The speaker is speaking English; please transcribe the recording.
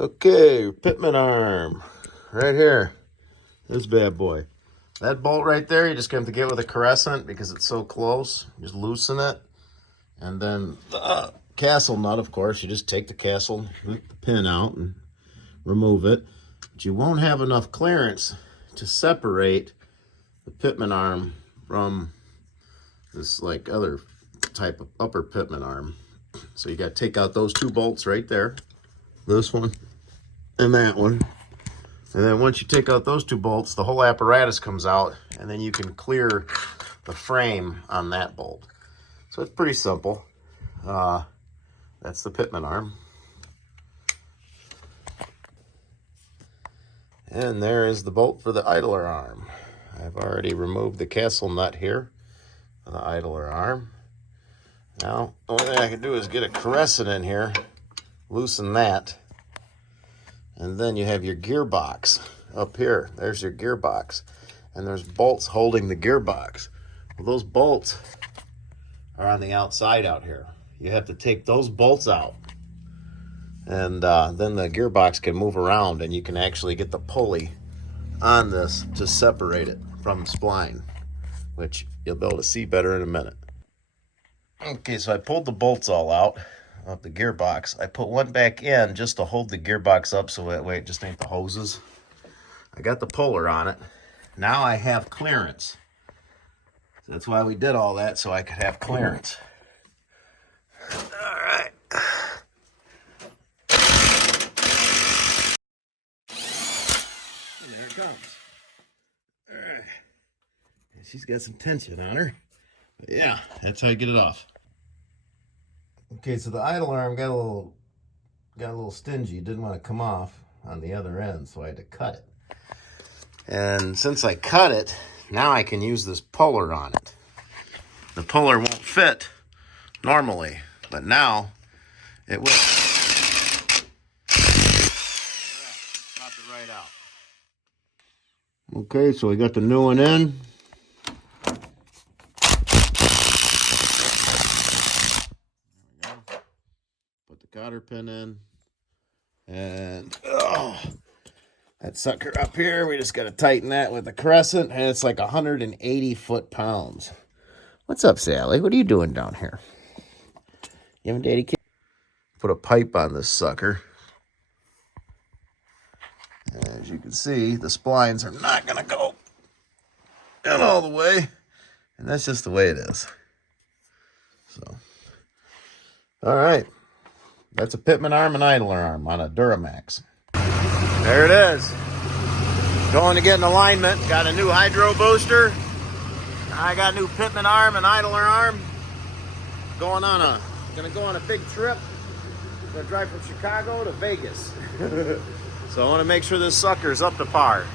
Okay, Pitman arm, right here. This bad boy. That bolt right there, you just have to get with a crescent because it's so close. Just loosen it. And then the castle nut, of course, you just take the castle, the pin out and remove it. But you won't have enough clearance to separate the Pitman arm from this like other type of upper Pitman arm. So you got to take out those two bolts right there. This one and that one. And then once you take out those two bolts, the whole apparatus comes out, and then you can clear the frame on that bolt. So it's pretty simple. That's the Pitman arm. And there is the bolt for the idler arm. I've already removed the castle nut here for the idler arm. Now, the only thing I can do is get a crescent in here, loosen that, and then you have your gearbox up here. There's your gearbox. And there's bolts holding the gearbox. Well, those bolts are on the outside out here. You have to take those bolts out. And then the gearbox can move around, and you can actually get the pulley on this to separate it from the spline, which you'll be able to see better in a minute. Okay, so I pulled the bolts all out of the gearbox. I put one back in just to hold the gearbox up so that way it just ain't the hoses. I got the puller on it. Now I have clearance. So that's why we did all that, so I could have clearance. All right. There it comes. All right. She's got some tension on her. But yeah, that's how you get it off. Okay, so the idle arm got a little stingy. It didn't want to come off on the other end, so I had to cut it. And since I cut it, now I can use this puller on it. The puller won't fit normally, but now it will. Pop it right out. Okay, so we got the new one in. Cotter pin in, and that sucker up here, we just got to tighten that with a crescent, and it's like 180 foot-pounds. What's up, Sally? What are you doing down here? You having daddy kid? Put a pipe on this sucker. As you can see, the splines are not going to go in all the way, and that's just the way it is. So, all right. That's a Pitman arm and idler arm on a Duramax. There it is. Going to get an alignment. Got a new hydro booster. I got a new Pitman arm and idler arm. Gonna go on a big trip. Gonna drive from Chicago to Vegas. So I want to make sure this sucker's up to par.